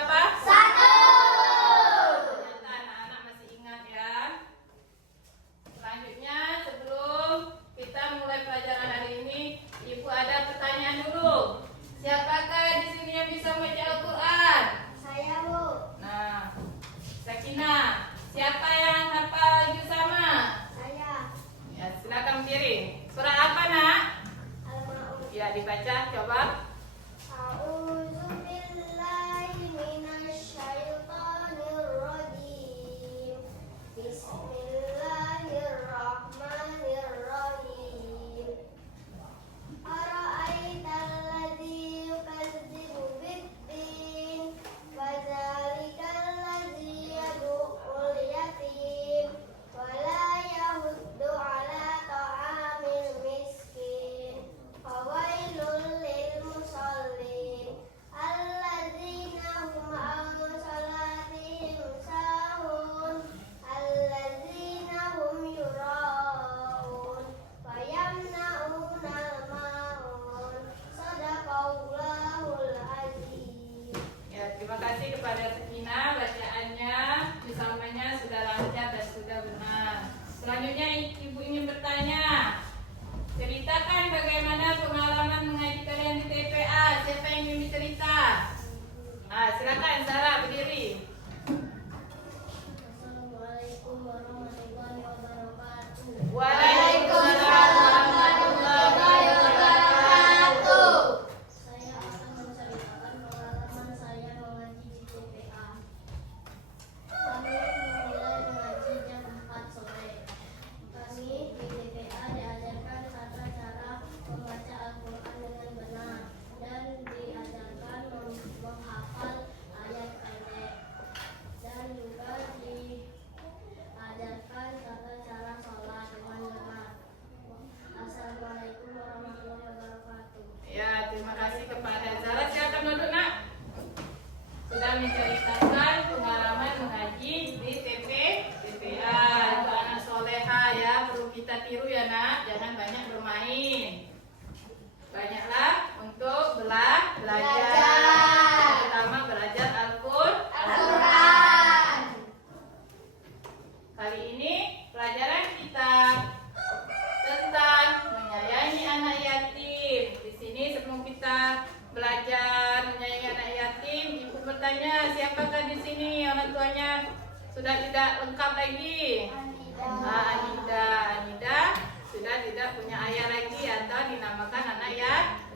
berapa? 1. Ternyata anak-anak masih ingat ya. Selanjutnya sebelum kita mulai pelajaran hari ini, Ibu ada pertanyaan dulu. Siapakah di sini yang bisa membaca Al-Quran? Saya, Bu. Nah, Sakina, siapa yang hafal juz sama? Saya. Ya, silakan berdiri. Surat apa, Nak? Al-Ma'un. Ya, dibaca coba. A'udzubillahi minasyaitonirrajim. Bismillahirrahmanirrahim. Ara'aital ladzi yukadzibu bid-din, fadzalikal ladzi yad'ul yatim, wa la yahuddu 'ala ta'amil miskin. Fawailul lil musallin alladzina hum 'an salatihim sahun alladzina hum yura'un wa yamna'unal ma'un. Shadaqallahul azim. Ya, terima kasih kepada Sakina, bacaannya, misalnya sudah lancar dan sudah benar. Selanjutnya Ibu ingin bertanya. Ceritakan bagaimana pengalaman mengaji kalian di TPA. Siapa yang ingin bercerita? Silakan Sarah berdiri. Assalamualaikum warahmatullahi wabarakatuh. Waalaikumsalam warahmatullahi wabarakatuh. Saya akan menceritakan pengalaman saya mengaji di TPA. Kami mulai mengaji jam 4 sore. Kami di TPA diajarkan tata cara membaca Al-Quran dengan benar dan diajarkan menghafal ayat pendek, dan juga diajarkan tata cara sholat dengan benar. Assalamualaikum warahmatullahi wabarakatuh. Ya, terima kasih kepada Sarah. Silakan duduk, Nak. Sudah menceritakan pengalaman mengaji di TPA. Itu anak soleha ya, perlu kita tiru ya, Nak. Jangan banyak bermain. Banyaklah untuk belajar. Terutama belajar Al-Quran. Kali ini pelajaran kita tentang menyayangi anak yatim. Di sini sebelum kita belajar menyayangi anak yatim, Ibu bertanya, siapakah di sini orang tuanya sudah tidak lengkap lagi? Anida sudah tidak punya ayah lagi atau dinamakan anak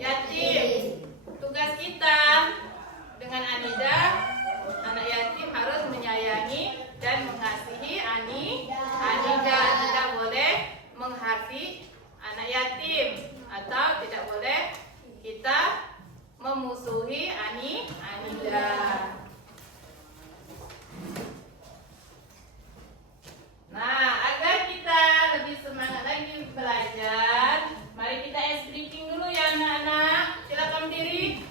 yatim. Tugas kita dengan Anida, anak yatim harus menyayangi dan mengasihi Anida. Tidak boleh menghardi anak yatim atau tidak boleh kita memusuhi Anida. Nah, agar kita lebih semangat lagi belajar, mari kita ice breaking dulu ya anak-anak. Silakan berdiri.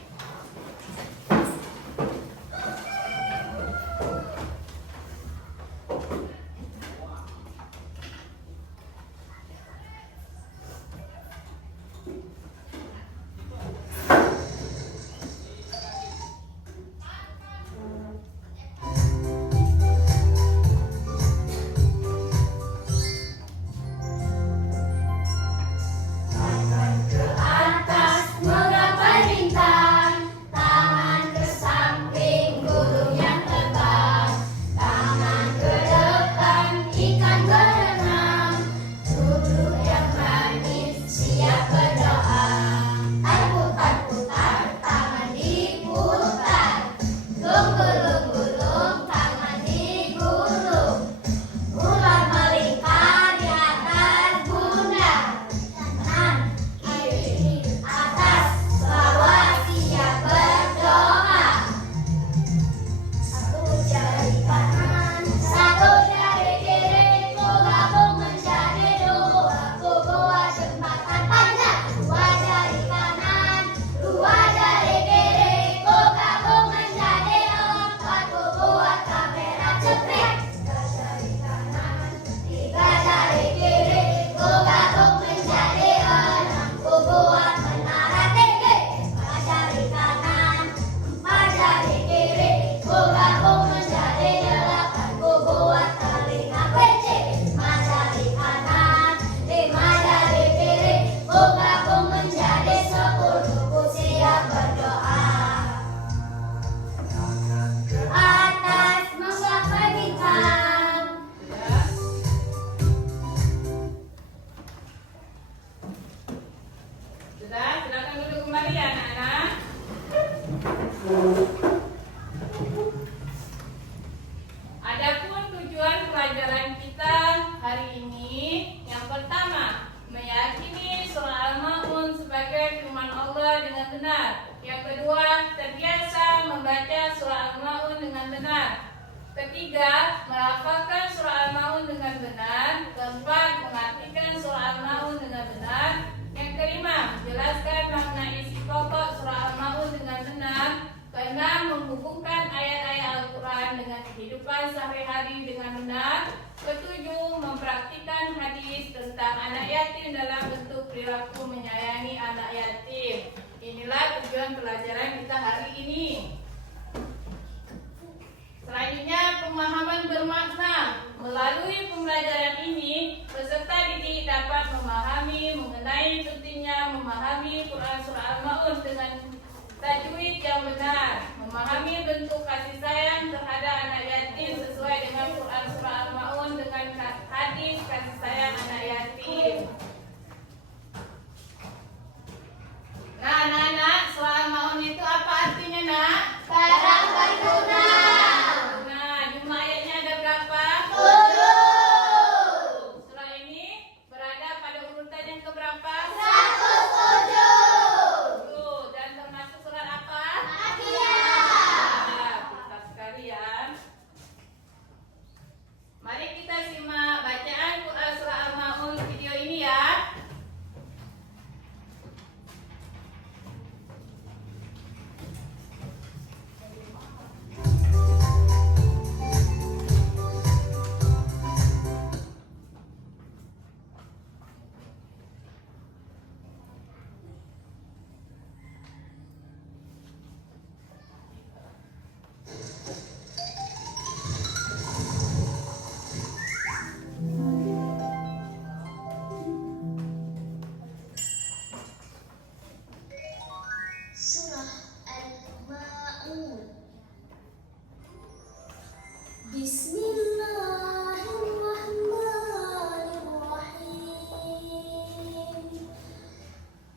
Adapun tujuan pelajaran kita hari ini, yang pertama, meyakini surah Al-Ma'un sebagai firman Allah dengan benar. Yang kedua, terbiasa membaca surah Al-Ma'un dengan benar. Ketiga, melafalkan surah Al-Ma'un dengan benar. Keempat, mengartikan surah Al-Ma'un dengan benar. Yang kelima, menjelaskan makna isi pokok surah Al-Ma'un dengan benar. Keenam, menghubungkan ayat-ayat Al-Quran dengan kehidupan sehari-hari dengan benar. Ketujuh, mempraktikkan hadis tentang anak yatim dalam bentuk perilaku menyayangi anak yatim. Inilah tujuan pelajaran kita hari ini. Selanjutnya, pemahaman bermakna. Melalui pembelajaran ini, peserta didik dapat memahami mengenai pentingnya memahami Quran Surah Al-Ma'un dengan tajwid yang benar, memahami bentuk kasih sayang terhadap anak yatim sesuai dengan Quran Surah Al-Ma'un dengan hadis kasih sayang anak yatim. Nah, anak-anak, surah Al-Ma'un itu apa artinya, nak? Barang berguna. Nah, jumlah ayatnya ada berapa? 7. Surah ini berada pada urutan yang keberapa? 107. Dan termasuk surat apa? Al-Fatihah. Ya, pintar sekali ya. Mari kita simak bacaan Quran Surah Al-Ma'un video ini ya. Surah Al-Ma'un. Bismillahirrahmanirrahim.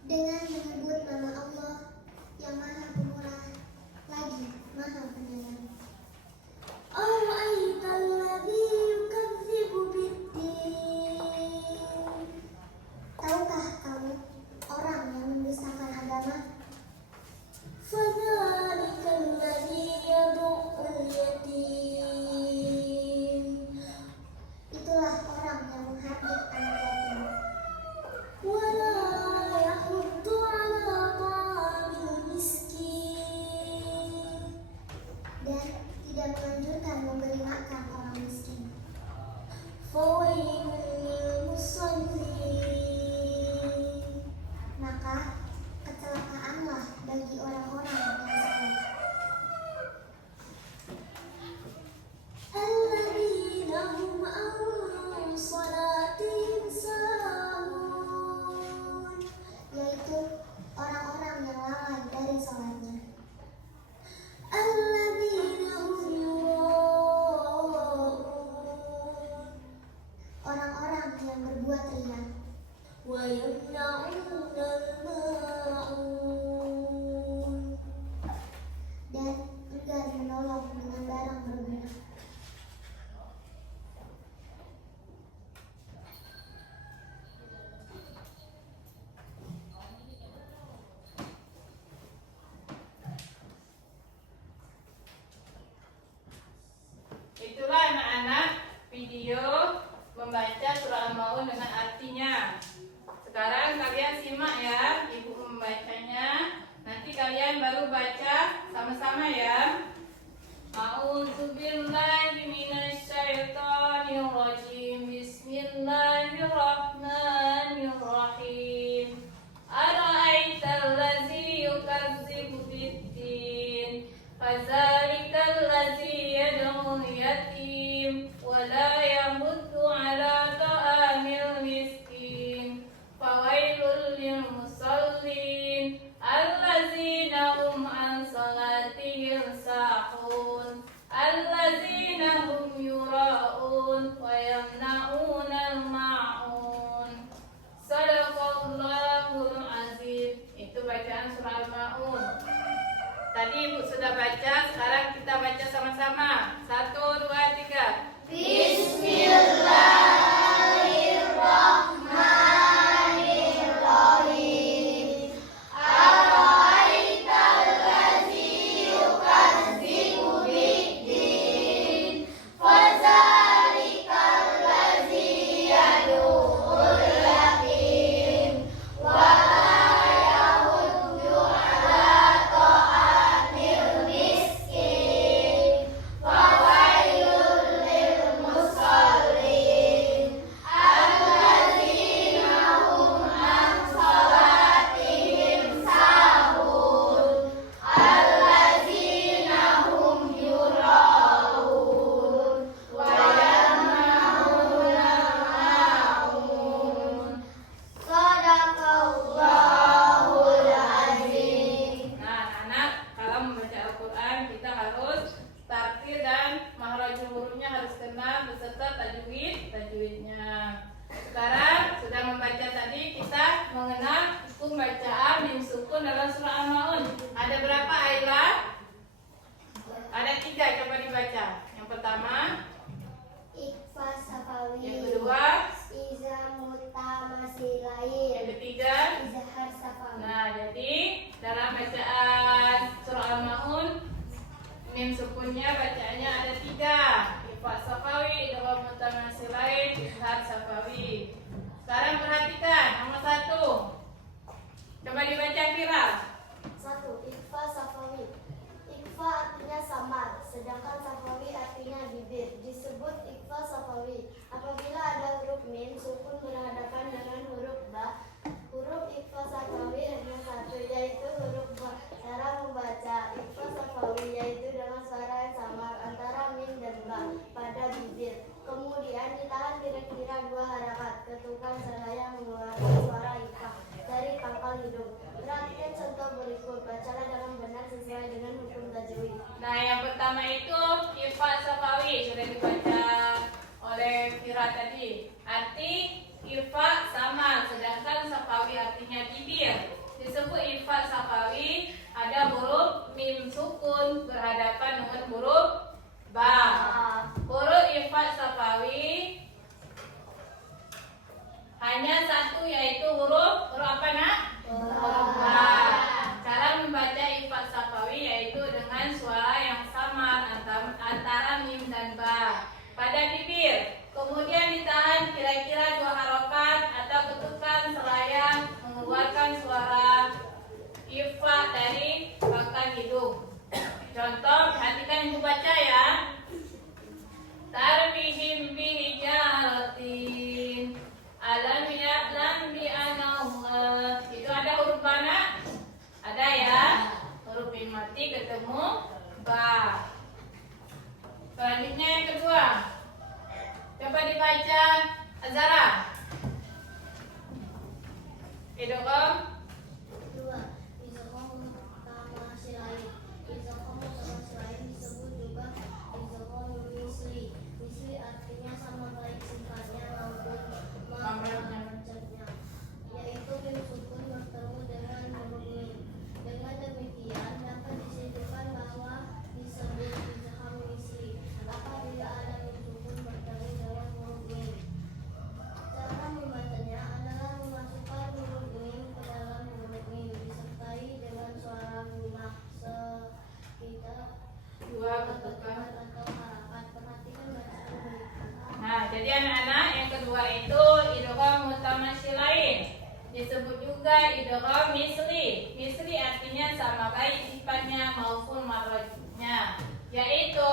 Dengan menyebut nama Allah yang Maha Pemurah lagi Maha Penyayang. Ara'aital ladzi yukadzibu bid-din. Tahukah kamu orang yang mendustakan agama? Fadzalika alladzi yad'ul yatim. Itulah orang yang menghardik anak yatim. Wala yahuddu ala ta'amil miskin. Dan tidak menganjurkan memberi makan orang miskin. Fawailul lil musallin. Maka kecelakaanlah bagi orang-orang yang salat. Alladzina hum an salatihim sahun. Yaitu orang-orang yang lalai dari salatnya. Alladzina hum yura'un. Orang-orang yang berbuat riya. Wa yamna'unal ma'un. Dan enggan menolong dengan barang berguna. Itulah anak-anak video membaca surah Al-Ma'un dengan artinya. Sekarang kalian simak ya, ibu membacanya. Nanti kalian baru baca sama-sama ya. A'udzubillahi minasyaitonir rajim. Bismillahirrahmanirrahim. Ara'aital ladzi yukadzibu bid-din. Fadzalikal ladzi yad'ul yatim wa la yamuddu ala ta'amil miskin. Fawailul lil musallin allazina hum an salatihim sahun allazina hum yura'un wa yamna'unal ma'un. Sadaqallahul azim. Itu bacaan surah Al-Ma'un. Tadi Ibu sudah baca, sekarang kita baca sama-sama. 1, 2, 3. Bismillahirrahmanirrahim. Ara'aital ladzi yukadzibu biddin, fadzalikal ladzi yad'ul yatim, wa la yahuddu ala ta'amil miskin, fawailul lil musallin, alladzina hum an salatihim sahun, alladzina hum yura'un, wa yamna'una ma'un. Sadaqallahul azim. Nah, anak, kalau membaca Al-Quran kita harus tartil dan makhrajul hurufnya harus kenal beserta tajwidnya. Sekarang sudah membaca tadi, kita mengenal hukum bacaan mim sukun dalam surah Al-Maun. Ada berapa Ayla? Ada 3, coba dibaca. Yang pertama, Ikhfa safawi. yang kedua, Iza mutamasilain. yang ketiga. Izhar safawi. Nah, jadi dalam bacaan surah Al-Maun mim sukunnya bacaannya ada 3. Ifa safawi, idgham mutamasilain, izhar safawi. Sekarang perhatikan nomor 1. Coba dibaca Fira. 1. Ikhfa safawi. Ikhfa artinya samar, sedangkan safawi artinya bibir. Disebut ikhfa safawi apabila ada huruf mim sukun berhadapan dengan huruf ba. Huruf ikhfa safawi hanya satu, yaitu huruf ba. Cara membaca ikhfa safawi yaitu dengan suara yang samar antara mim dan ba pada bibir. Kemudian ditahan kira-kira 2 harakat ketukan seraya mengeluarkan suara ikhfa dari pangkal hidung. Perhatikan contoh berikut, bacalah dengan benar sesuai dengan hukum tajwid. Nah, yang pertama itu ifa safawi sudah dibaca oleh Fira tadi. Arti ifa sama, sedangkan safawi artinya bibir. Disebut ifa safawi ada huruf mim sukun berhadapan dengan huruf ba. Huruf ifa safawi hanya satu, yaitu huruf apa nak? Huruf ba. Cara membaca ifa safawi yaitu dengan suara yang samar antara mim dan ba pada bibir. Kemudian ditahan kira-kira 2 harokat atau ketukan seraya mengeluarkan suara ifa dari pangkal hidung. Contoh, perhatikan ibu baca ya. Tarbihim bihijaratin alam ya'lam bi anna. Itu ada huruf mana? Ada ya. Huruf mim mati ketemu ba. Selanjutnya yang kedua. Coba dibaca Azara. Idgham. 2. Izhar mutamasilain. Izhar mutamasilain disebut juga izhar misli. Misli artinya sama baik sifatnya maupun maknanya, yaitu mim sukun bertemu dengan huruf mim. Dengan demikian dapat disimpulkan bahwa disebut izhar misli apabila ada mim sukun bertemu dengan huruf mim. Cara membacanya adalah memasukkan huruf mim ke dalam huruf mim disertai dengan suara guna sekitar 2 ketukan. atau harakat. Perhatikan bacaan berikut. Nah, jadi anak-anak yang kedua itu idgham mutamasilain. Disebut juga idgham misli. Misli artinya sama baik sifatnya maupun makhrajnya, yaitu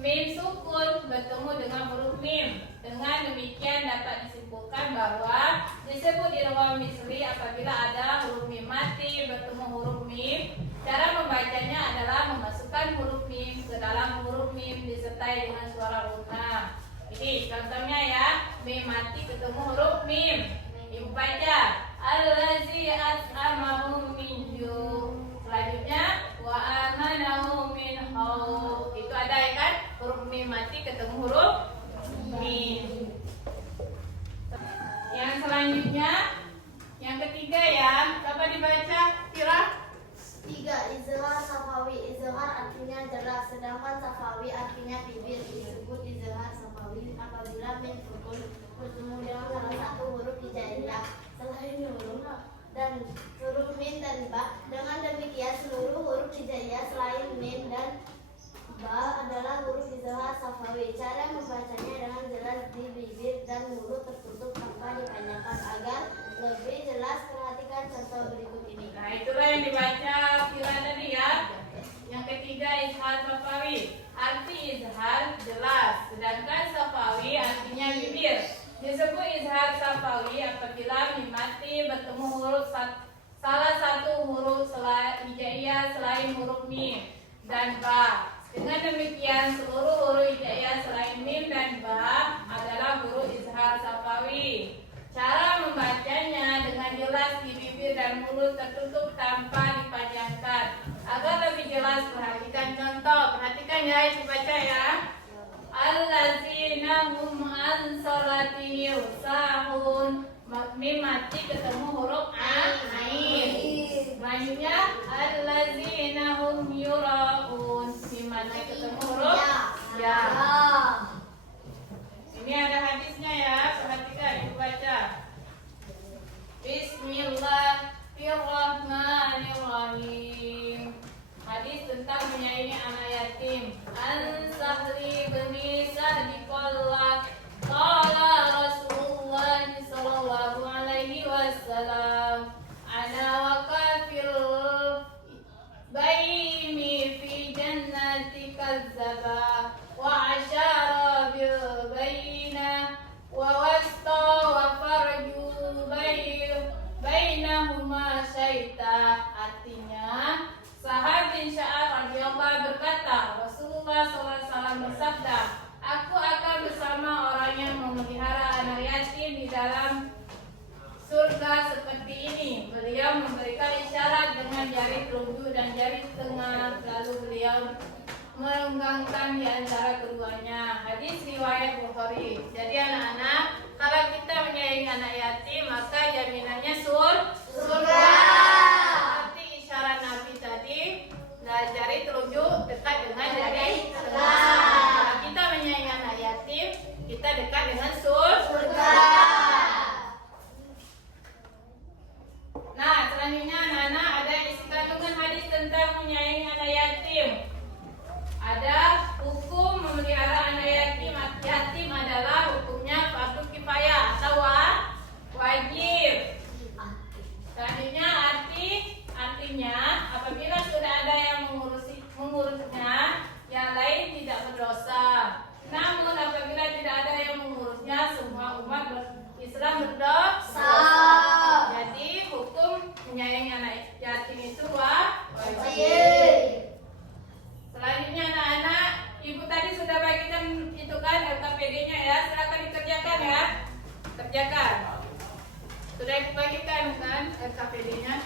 mim sukun bertemu dengan huruf mim. Dengan demikian dapat disimpulkan bahwa disebut idgham misli apabila ada huruf mim mati bertemu huruf mim. Cara membacanya adalah memasukkan huruf mim ke dalam huruf mim disertai dengan suara guna. Ini contohnya ya, mim mati ketemu huruf mim. Ibu baca allazi at'amahum min ju'. Selanjutnya wa amanahum min khawf. Itu ada ya kan? Huruf mim mati ketemu huruf mim. Yang selanjutnya yang ketiga ya, coba dibaca Fira. 3. Izhar safawi. Nah, itulah yang dibaca Fira tadi ya. Yang ketiga izhar safawi. Arti izhar jelas, sedangkan safawi artinya bibir. Disebut izhar safawi apabila mim mati bertemu huruf salah satu huruf hijaiyah selain huruf mim dan ba. Dengan demikian seluruh huruf hijaiyah selain mim dan ba adalah huruf izhar safawi. Cara membacanya dengan jelas di bibir dan mulut tertutup tanpa dipanjangkan. Agar lebih jelas perhatikan contoh. Perhatikan ya, dibaca ya. Allazina hum an salatihim sahun. Mim mati ketemu huruf ain. Selanjutnya allazina hum yuraun. Mim mati ketemu huruf ya. Ini ada hadisnya ya, perhatikan dibaca. Bismillahirrahmanirrahim. Hadis tentang menyayangi anak yatim. An Sahli bin Sa'di qala qala Rasulullah sallallahu alaihi wasallam ana wa kafir baini fi jannati kazzaba wa asyara bil baina wa wasta wa farju bainahuma syaita. Artinya Sahab bin Sya'ab radhiyallahu berkata, Rasulullah SAW bersabda, aku akan bersama orang yang memelihara anak yatim di dalam surga seperti ini. Beliau memberikan isyarat dengan jari telunjuk dan jari tengah, lalu beliau merenggangkan di antara keduanya. Hadis riwayat Bukhari. Jadi anak-anak, kalau kita menyayangi anak yatim, maka jaminannya surga. Seperti isyarat Nabi tadi, jari telunjuk dekat dengan jari tengah. Kalau kita menyayangi anak yatim, kita dekat dengan surga. Nah, selanjutnya anak-anak ada isi kandungan hadis tentang menyayangi anak yatim. Ada hukum memelihara anak yatim. Yatim adalah hukumnya fardu kifayah atau wajib. Selanjutnya artinya apabila sudah ada yang mengurusnya, yang lain tidak berdosa. Namun apabila tidak ada yang mengurusnya, semua umat Islam berdosa. Jadi hukum menyayangi anak yatim itu wajib. Selanjutnya anak-anak, ibu tadi sudah bagikan itu kan LKPD-nya ya, silakan dikerjakan ya. Kerjakan. Sudah ibu bagikan kan LKPD-nya.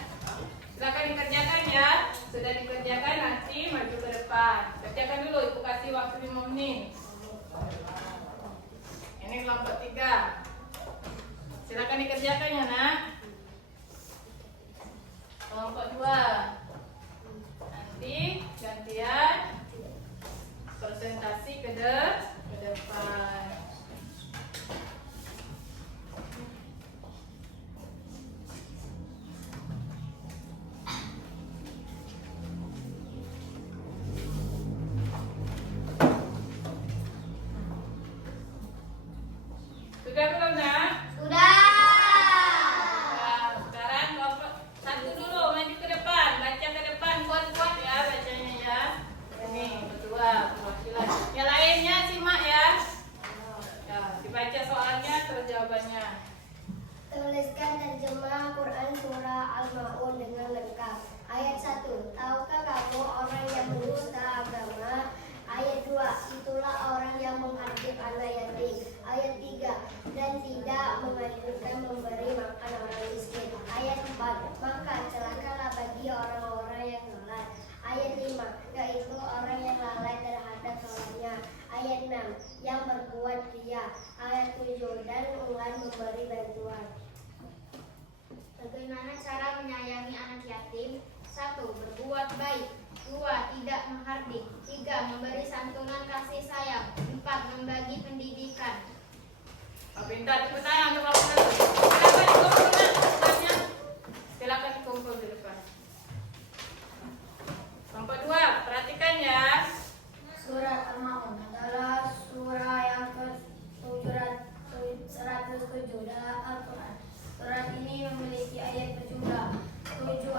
Silakan dikerjakan ya. Sudah dikerjakan nanti maju ke depan. Kerjakan dulu, ibu kasih waktu 5 menit. Ini kelompok 3. Silakan dikerjakan ya nak. Kelompok 2. Nanti gantian presentasi ke depan. Sudah belum nak? Sudah. Nah, sekarang kelompok 1 dulu maju ke depan, baca ke depan kuat-kuat ya bacanya ya. Ini berdua perwakilan. Yang lainnya simak ya. Ya, dibaca soalnya terus jawabannya. Tuliskan terjemah Quran Surah Al-Ma'un dengan lengkap. Ayat 1. Tahukah kamu orang yang menista agama? Ayat 2. Itulah orang yang menghardik anak yatim. Ayat 3. Dan tidak menganjurkan memberi makan orang miskin. Ayat 4. Maka celakalah bagi orang-orang yang lalai. Ayat 5. Yaitu orang yang lalai terhadap sholatnya. Ayat 6. Yang berbuat ria. Ayat 7. Dan enggan memberi bantuan. Bagaimana cara menyayangi anak yatim? 1. Berbuat baik. 2. Tidak menghardik. 3. Memberi santunan kasih sayang. 4. Membagi pendidikan. Pintar tepuk tangan untuk kelompok 1. Silakan dikumpulkan semuanya. Silakan dikumpul di depan. Kelompok 2, perhatikan ya. Surat Al-Ma'un adalah surah yang ke-107 dalam Al-Quran. Surat ini memiliki ayat berjumlah 7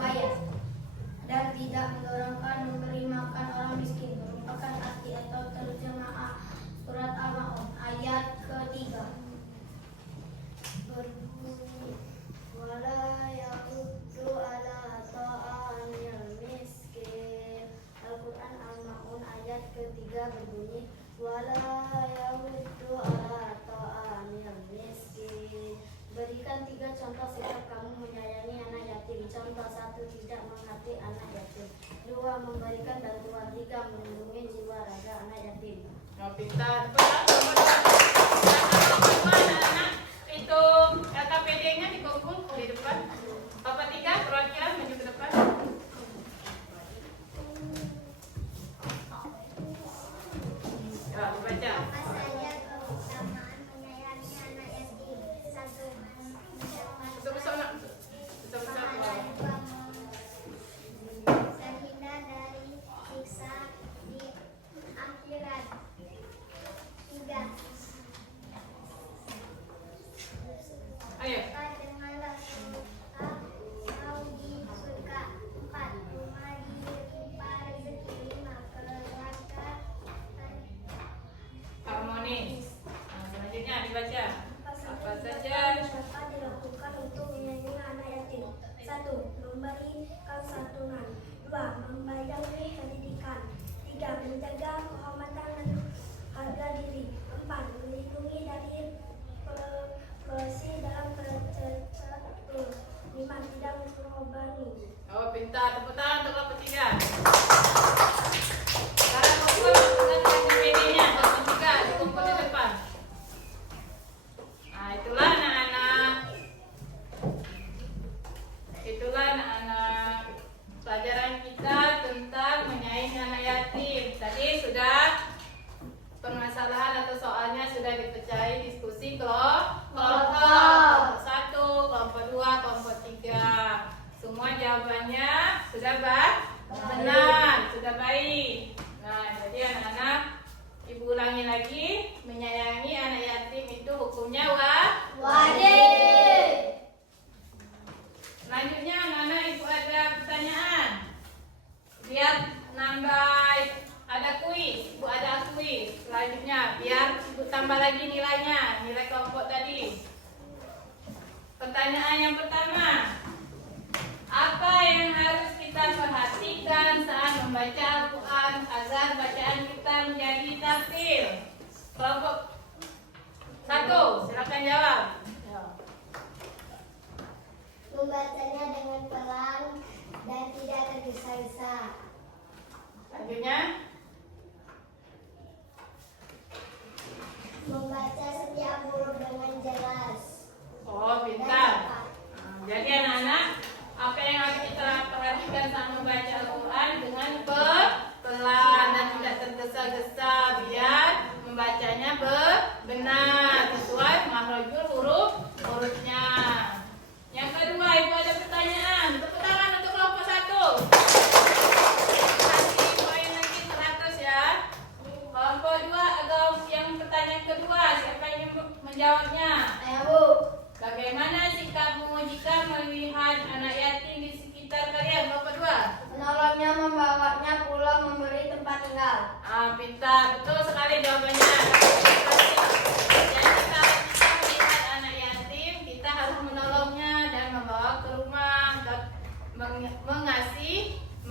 ketiga berbunyi wala yahuddu ala ta'amil miskin. Berikan 3 contoh sikap kamu menyayangi anak yatim. Contoh 1, tidak menghati anak yatim. 2, memberikan bantuan. 3, melindungi jiwa raga anak yatim. Oh, pintar. Anak-anak itu KKPD-nya dikumpul di depan. Bapak 3 perwakilan maju ke depan. Ya, baca. Apa saja keutamaan menyayangi anak yatim? 1. Bersama-sama. Bersama-sama. Terhindar dari siksa di akhirat. 3. Ayo. Dekat dengan Rasulullah kau di surga. 4. Rumah dilimpah rezeki. 5. Keluarga Harmonis. Nah, selanjutnya dibaca. Apa saja dapat dilakukan untuk menyayangi anak yatim? 1. Memberikan santunan. 2. Membayari pendidikan. 3. Menjaga kehormatan dan harga diri. 4. Melindungi dari besi dalam tercecer. 5. Tidak mengorbankan. Oh, pintar. Tepuk tangan untuk kelompok 3. Sekarang kumpul dengan KKPD-nya. Kelompok 3 dikumpul di depan. Nah, itulah anak-anak. Itulah anak-anak. Pelajaran kita tentang menyayangi anak yatim. Tadi sudah permasalahan atau soalnya sudah dipecahi diskusi kelompok 1, kelompok 2, kelompok 3. Semua jawabannya sudah benar, sudah baik. Nah, jadi anak-anak, ibu ulangi lagi, menyayangi anak yatim itu hukumnya Wajib. Selanjutnya anak-anak, ibu ada pertanyaan. Biar nambah, ada kuis, ibu ada kuis. Selanjutnya biar ibu tambah lagi nilainya, nilai kelompok tadi. Pertanyaan yang pertama, apa yang harus kita perhatikan saat membaca Al-Quran agar bacaan kita menjadi tartil? Kelompok 1, silakan jawab. membacanya dengan pelan dan tidak tergesa-gesa. Selanjutnya, Membaca setiap huruf dengan jelas oh dan pintar. tepat. Jadi anak-anak, apa yang harus kita perhatikan saat membaca Al-Quran dengan pelan dan tidak tergesa-gesa biar membacanya benar sesuai makhrajul hurufnya. Yang kedua, ibu ada pertanyaan. Tepuk tangan untuk kelompok 1. Kasih poin lagi 100 ya. Kelompok 2 atau yang pertanyaan kedua, siapa yang menjawabnya? Ayo, Bu. Bagaimana sikapmu jika melihat anak yatim di sekitar kalian? Kelompok 2. Menolongnya, membawanya pulang, memberi tempat tinggal. Pintar, betul sekali jawabannya. Jadi kalau kita melihat anak yatim, kita harus menolongnya dan membawa ke rumah, dan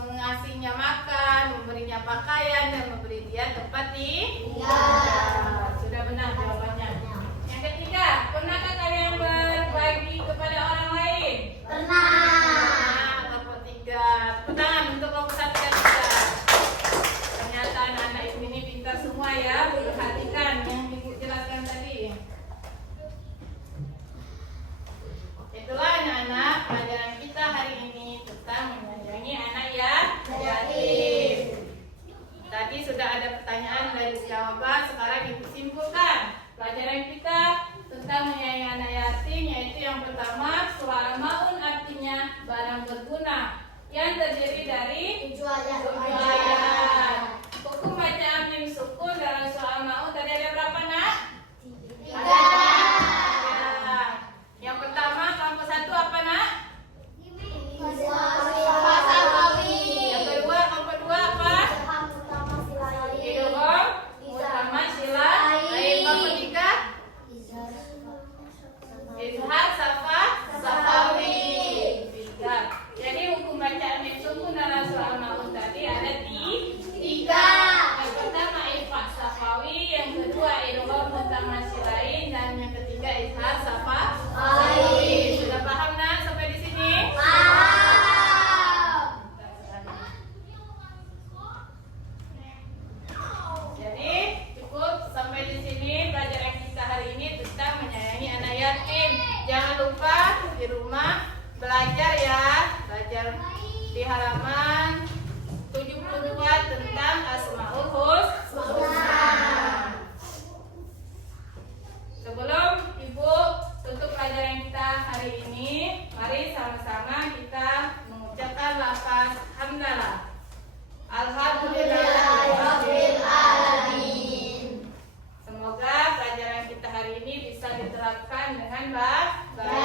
mengasihinya makan, memberinya pakaian dan memberi dia tempat tinggal. Sudah benar jawabannya. Yang ketiga, pernahkah kalian berbagi kepada orang lain? Pernah. Kelompok 3. Tepuk tangan untuk kelompok 1 dan 3. Ternyata anak-anak ini halaman 72 tentang Asmaul Husna. Sebelum Ibu tutup pelajaran kita hari ini, mari sama-sama kita mengucapkan lafaz hamdalah. Alhamdulillahirabbil alamin. Semoga pelajaran kita hari ini bisa diterapkan dengan baik.